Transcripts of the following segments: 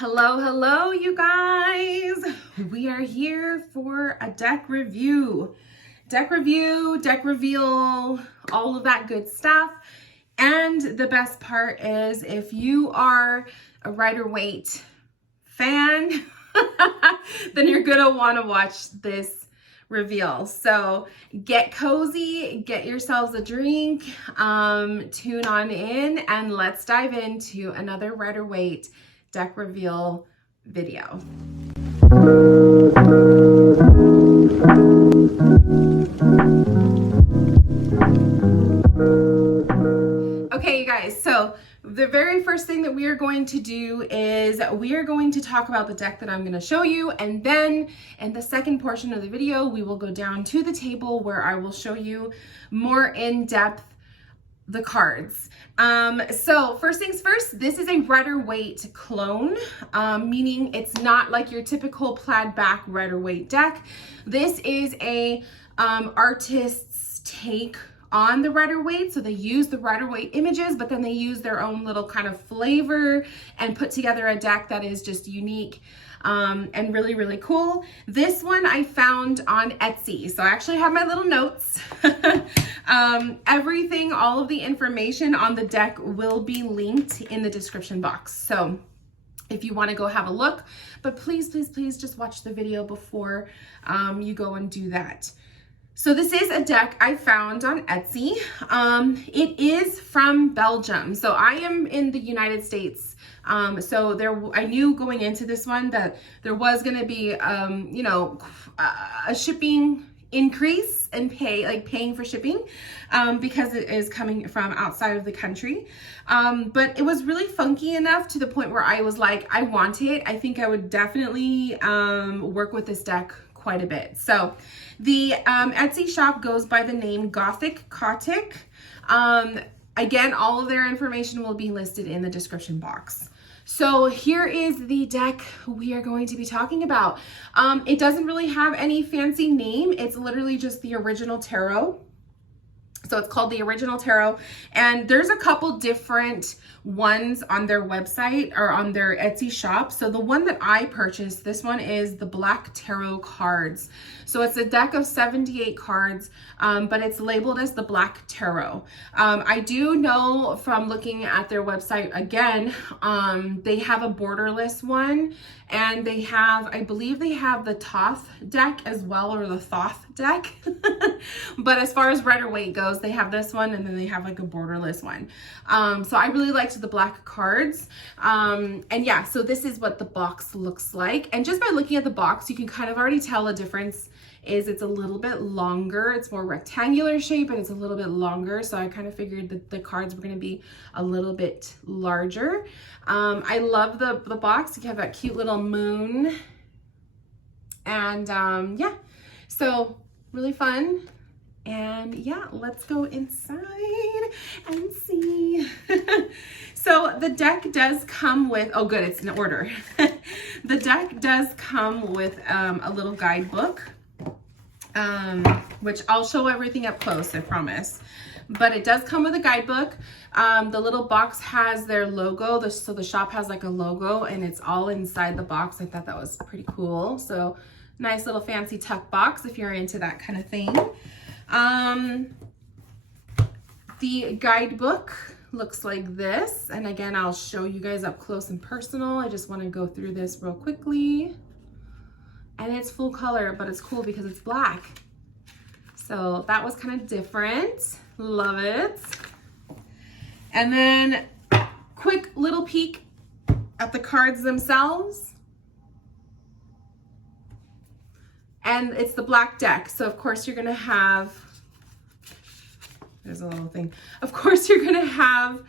Hello, hello, you guys. We are here for a deck review. Deck review, deck reveal, all of that good stuff. And the best part is if you are a Rider-Waite fan, then you're gonna wanna watch this reveal. So get cozy, get yourselves a drink, tune on in, and let's dive into another Rider-Waite deck reveal video. Okay, you guys, so the very first thing that we are going to do is we are going to talk about the deck that I'm going to show you, and then in the second portion of the video we will go down to the table where I will show you more in-depth the cards. So first things first, this is a Rider-Waite clone, meaning it's not like your typical plaid back Rider-Waite deck. This is a artist's take on the Rider-Waite. So they use the Rider-Waite images, but then they use their own little kind of flavor and put together a deck that is just unique and really, really cool. This one I found on Etsy. So I actually have my little notes. Everything, all of the information on the deck will be linked in the description box. So if you want to go have a look, but please, please, please just watch the video before you go and do that. So this is a deck I found on Etsy. It is from Belgium. So I am in the United States. So I knew going into this one that there was going to be, a shipping increase and paying for shipping, because it is coming from outside of the country. But it was really funky enough to the point where I was like, I want it. I think I would definitely work with this deck quite a bit. So the Etsy shop goes by the name GothicKotik. Again, all of their information will be listed in the description box. So here is the deck we are going to be talking about. It doesn't really have any fancy name. It's literally just the original tarot. So it's called the Original Tarot, and there's a couple different ones on their website or on their Etsy shop. So the one that I purchased, this one is the Black Tarot cards. So it's a deck of 78 cards, but it's labeled as the Black Tarot. I do know from looking at their website again, they have a borderless one, and they have, I believe they have the Thoth deck as well, or the Thoth deck. But as far as Rider-Waite goes, they have this one, and then they have like a borderless one. So I really liked the black cards. And yeah, so this is what the box looks like. And just by looking at the box, you can kind of already tell a difference is it's a little bit longer. It's more rectangular shape and it's a little bit longer. So I kind of figured that the cards were going to be a little bit larger. I love the box. You have that cute little moon. And yeah, so really fun. And yeah, let's go inside and see. So the deck does come with, oh good, it's in order. The deck does come with a little guidebook, which I'll show everything up close, I promise. But it does come with a guidebook. The little box has their logo. So the shop has like a logo and it's all inside the box. I thought that was pretty cool. So nice little fancy tuck box if you're into that kind of thing. The guidebook looks like this. And again, I'll show you guys up close and personal. I just want to go through this real quickly. And it's full color, but it's cool because it's black. So that was kind of different. Love it. And then quick little peek at the cards themselves. And it's the black deck. So of course you're gonna have, there's a little thing. Of course you're gonna have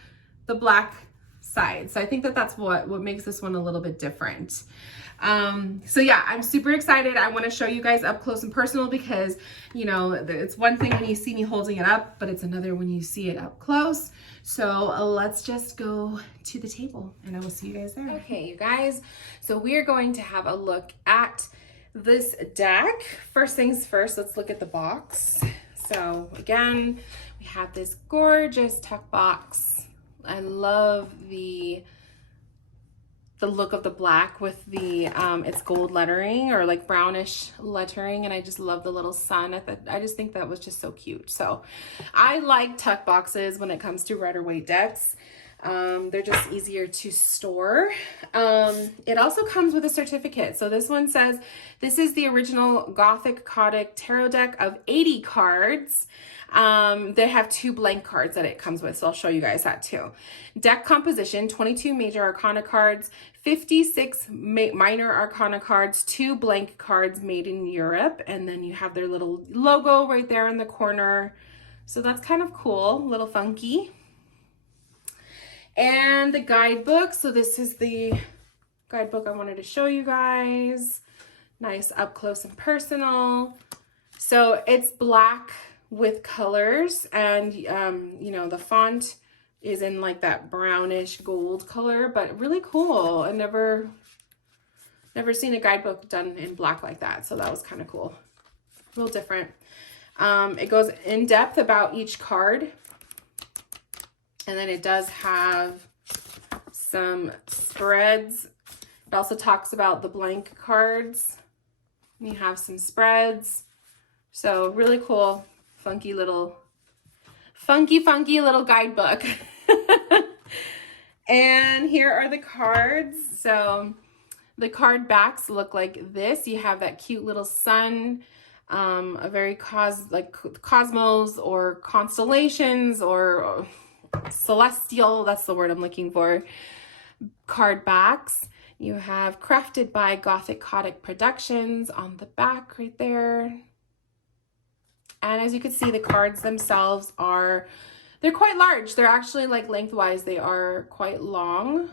the black side. So I think that that's what makes this one a little bit different. So yeah, I'm super excited. I want to show you guys up close and personal because, you know, it's one thing when you see me holding it up, but it's another when you see it up close. So let's just go to the table and I will see you guys there. Okay, you guys. So we're going to have a look at this deck. First things first, let's look at the box. So again, we have this gorgeous tuck box. I love the the look of the black with the it's gold lettering or like brownish lettering, and I just love the little sun. I just think that was just so cute. So I like tuck boxes when it comes to Rider-Waite decks. They're just easier to store. It also comes with a certificate. So this one says, this is the original GothicKotik tarot deck of 80 cards. They have 2 blank cards that it comes with, so I'll show you guys that too. Deck composition, 22 major arcana cards, 56 minor arcana cards, 2 blank cards made in Europe, and then you have their little logo right there in the corner. So that's kind of cool, a little funky. And the guidebook. So this is the guidebook I wanted to show you guys. Nice up close and personal. So it's black with colors, and you know, the font is in like that brownish gold color, but really cool. I never seen a guidebook done in black like that, so that was kind of cool. A little different. It goes in depth about each card. And then it does have some spreads. It also talks about the blank cards. You have some spreads. So really cool, funky little guidebook. And here are the cards. So the card backs look like this. You have that cute little sun, a very cosmos or constellations or celestial, that's the word I'm looking for, card backs. You have crafted by GothicKotik Productions on the back right there. And as you can see, the cards themselves they're quite large. They're actually like lengthwise, they are quite long.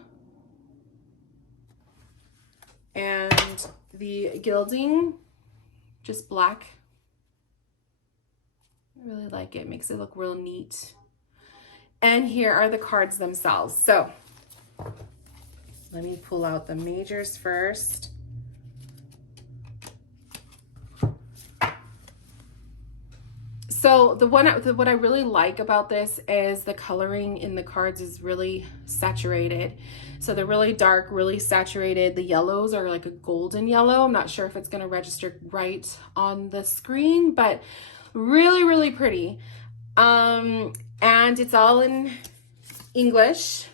And the gilding, just black. I really like it, makes it look real neat. And here are the cards themselves. So let me pull out the majors first. So what I really like about this is the coloring in the cards is really saturated. So they're really dark, really saturated. The yellows are like a golden yellow. I'm not sure if it's going to register right on the screen, but really, really pretty. And it's all in English.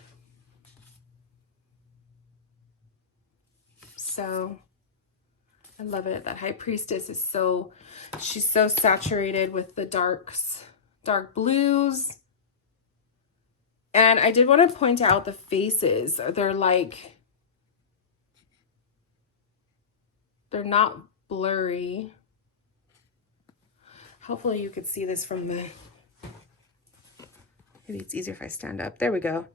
So I love it. That High Priestess is she's so saturated with the dark blues. And I did want to point out the faces. They're not blurry. Hopefully you could see this from the, maybe it's easier if I stand up. There we go.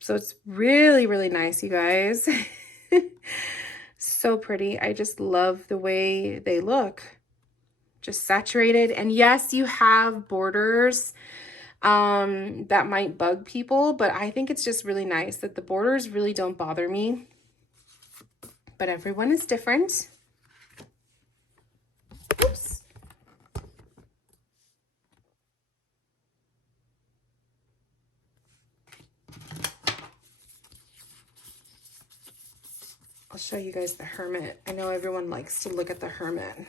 So it's really, really nice, you guys. So pretty. I just love the way they look. Just saturated. And yes, you have borders that might bug people, but I think it's just really nice that the borders really don't bother me. But everyone is different. Oops. I'll show you guys the Hermit. I know everyone likes to look at the Hermit.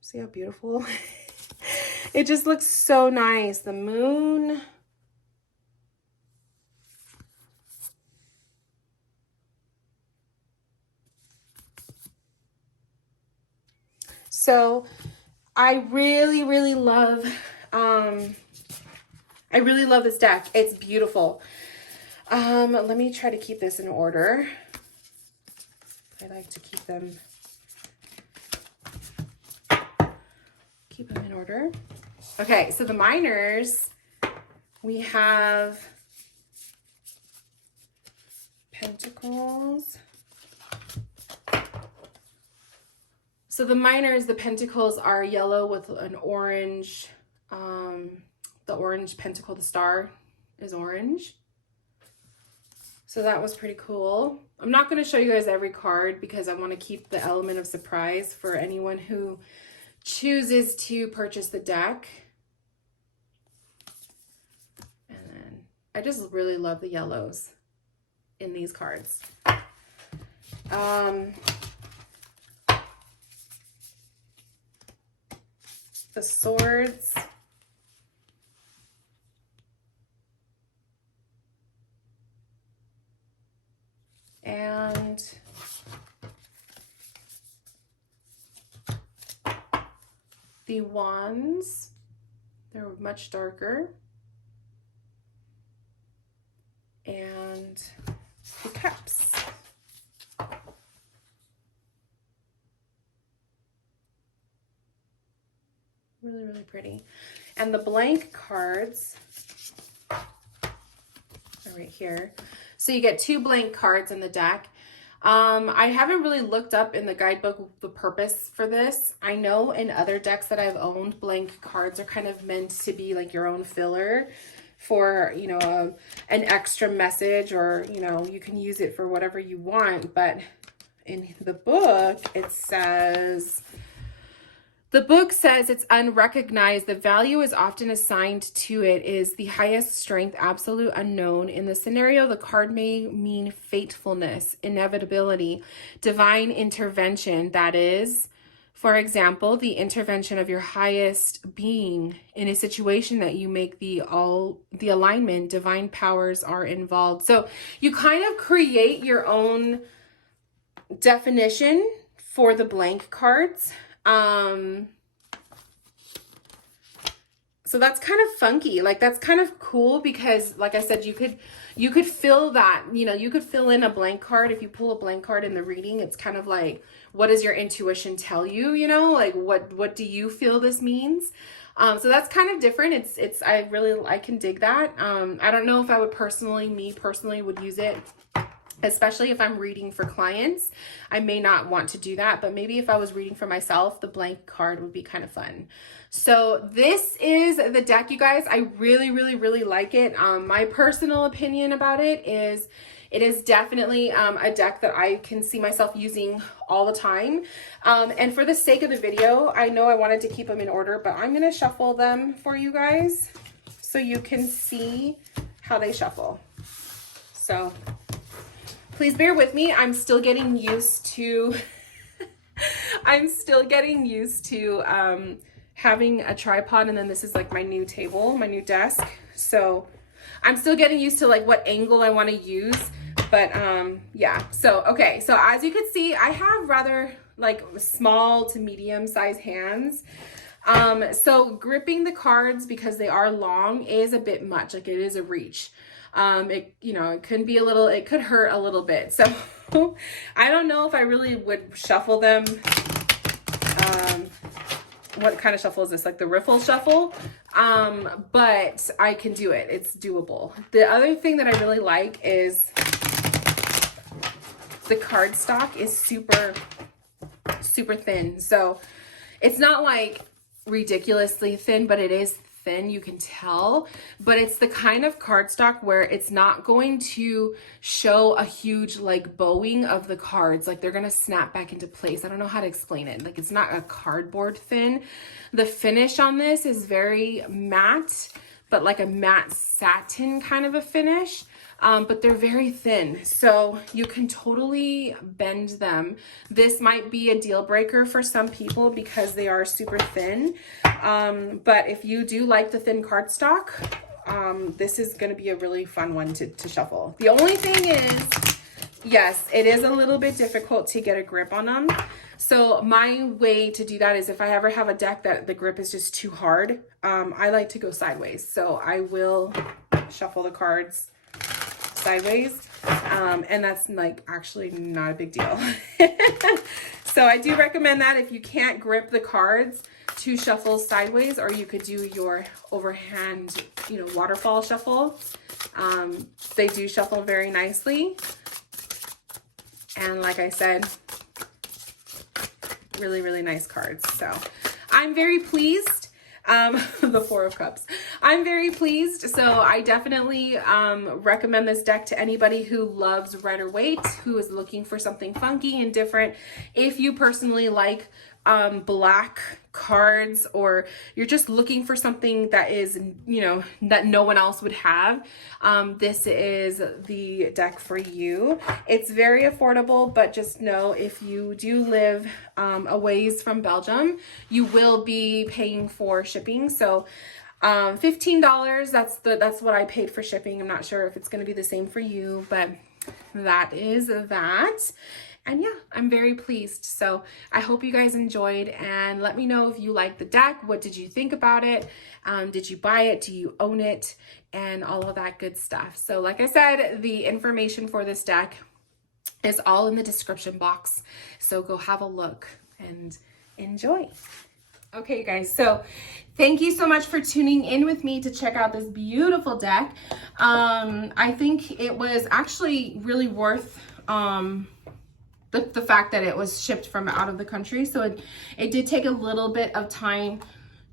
See how beautiful? It just looks so nice. The moon. So I really, really love this deck. It's beautiful. Let me try to keep this in order. I like to keep them in order. Okay, so the minors, we have Pentacles. So the minors, the pentacles are yellow with an orange. The orange pentacle, the star is orange. So that was pretty cool. I'm not going to show you guys every card because I want to keep the element of surprise for anyone who chooses to purchase the deck. And then I just really love the yellows in these cards. The swords. And the wands, they're much darker. And the cups. Really, really pretty. And the blank cards are right here. So you get 2 blank cards in the deck. I haven't really looked up in the guidebook the purpose for this. I know in other decks that I've owned, blank cards are kind of meant to be like your own filler for, you know, an extra message, or, you know, you can use it for whatever you want. But in the book, it says... The book says it's unrecognized. The value is often assigned to it is the highest strength, absolute unknown. In the scenario, the card may mean fatefulness, inevitability, divine intervention. That is, for example, the intervention of your highest being in a situation that you make the alignment. Divine powers are involved. So you kind of create your own definition for the blank cards. So that's kind of funky. Like, that's kind of cool because, like I said, you could fill that, you know, you could fill in a blank card. If you pull a blank card in the reading, it's kind of like, what does your intuition tell you? You know, like, what do you feel this means? So that's kind of different. I can dig that. I don't know if I would me personally would use it, especially if I'm reading for clients. I may not want to do that, but maybe if I was reading for myself, the blank card would be kind of fun. So this is the deck, you guys. I really, really, really like it. My personal opinion about it is definitely a deck that I can see myself using all the time. And for the sake of the video, I know I wanted to keep them in order, but I'm going to shuffle them for you guys so you can see how they shuffle. So please bear with me. I'm still getting used to having a tripod, and then this is like my new table, my new desk. So I'm still getting used to like what angle I want to use. But yeah, so okay, so as you can see, I have rather like small to medium size hands. So gripping the cards, because they are long, is a bit much. Like, it is a reach. It could hurt a little bit. So I don't know if I really would shuffle them. What kind of shuffle is this? Like the riffle shuffle? But I can do it. It's doable. The other thing that I really like is the cardstock is super, super thin. So it's not like ridiculously thin, but it is thin, you can tell. But it's the kind of cardstock where it's not going to show a huge like bowing of the cards. Like, they're gonna snap back into place. I don't know how to explain it. Like, it's not a cardboard thin. The finish on this is very matte, but like a matte satin kind of a finish. But they're very thin, so you can totally bend them. This might be a deal breaker for some people because they are super thin. But if you do like the thin cardstock, this is going to be a really fun one to shuffle. The only thing is, yes, it is a little bit difficult to get a grip on them. So my way to do that is, if I ever have a deck that the grip is just too hard, I like to go sideways. So I will shuffle the cards sideways, and that's like actually not a big deal. So I do recommend that if you can't grip the cards, to shuffle sideways, or you could do your overhand, waterfall shuffle. They do shuffle very nicely, and like I said, really, really nice cards. So I'm very pleased. The Four of Cups. I'm very pleased. So I definitely recommend this deck to anybody who loves Rider-Waite, who is looking for something funky and different. If you personally like black cards, or you're just looking for something that is, you know, that no one else would have, this is the deck for you. It's very affordable, but just know if you do live a ways from Belgium, you will be paying for shipping. So $15, that's what I paid for shipping. I'm not sure if it's going to be the same for you, but that is that. And yeah, I'm very pleased. So I hope you guys enjoyed, and let me know if you like the deck. What did you think about it? Did you buy it? Do you own it? And all of that good stuff. So like I said, the information for this deck is all in the description box. So go have a look and enjoy. Okay, you guys, so thank you so much for tuning in with me to check out this beautiful deck. I think it was actually really worth the fact that it was shipped from out of the country. So it did take a little bit of time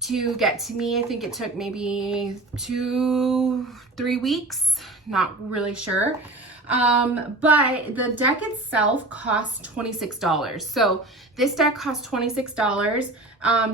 to get to me. I think it took maybe 2-3 weeks, not really sure. But the deck itself cost $26. So this deck cost $26.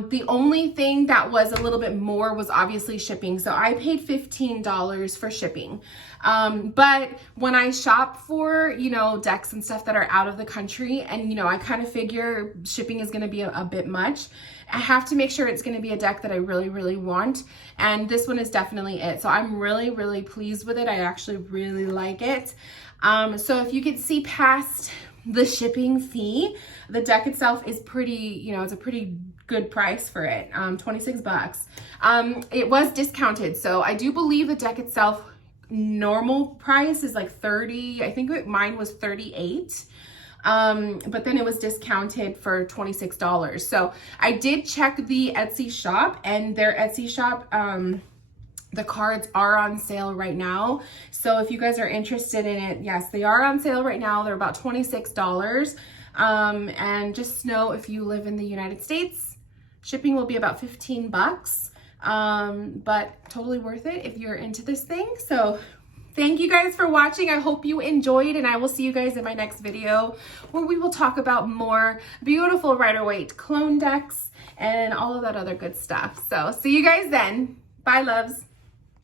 The only thing that was a little bit more was obviously shipping. So I paid $15 for shipping. But when I shop for, you know, decks and stuff that are out of the country, and, you know, I kind of figure shipping is going to be a bit much, I have to make sure it's going to be a deck that I really, really want. And this one is definitely it. So I'm really, really pleased with it. I actually really like it. So if you could see past the shipping fee, the deck itself is pretty, you know, it's a pretty good price for it. 26 bucks. It was discounted. So I do believe the deck itself normal price is like 30. I think mine was 38. But then it was discounted for $26. So I did check the Etsy shop, and their Etsy shop, the cards are on sale right now. So if you guys are interested in it, yes, they are on sale right now. They're about $26. And just know if you live in the United States, shipping will be about 15 bucks. But totally worth it if you're into this thing. So thank you guys for watching. I hope you enjoyed, and I will see you guys in my next video where we will talk about more beautiful Rider-Waite clone decks and all of that other good stuff. So see you guys then. Bye, loves.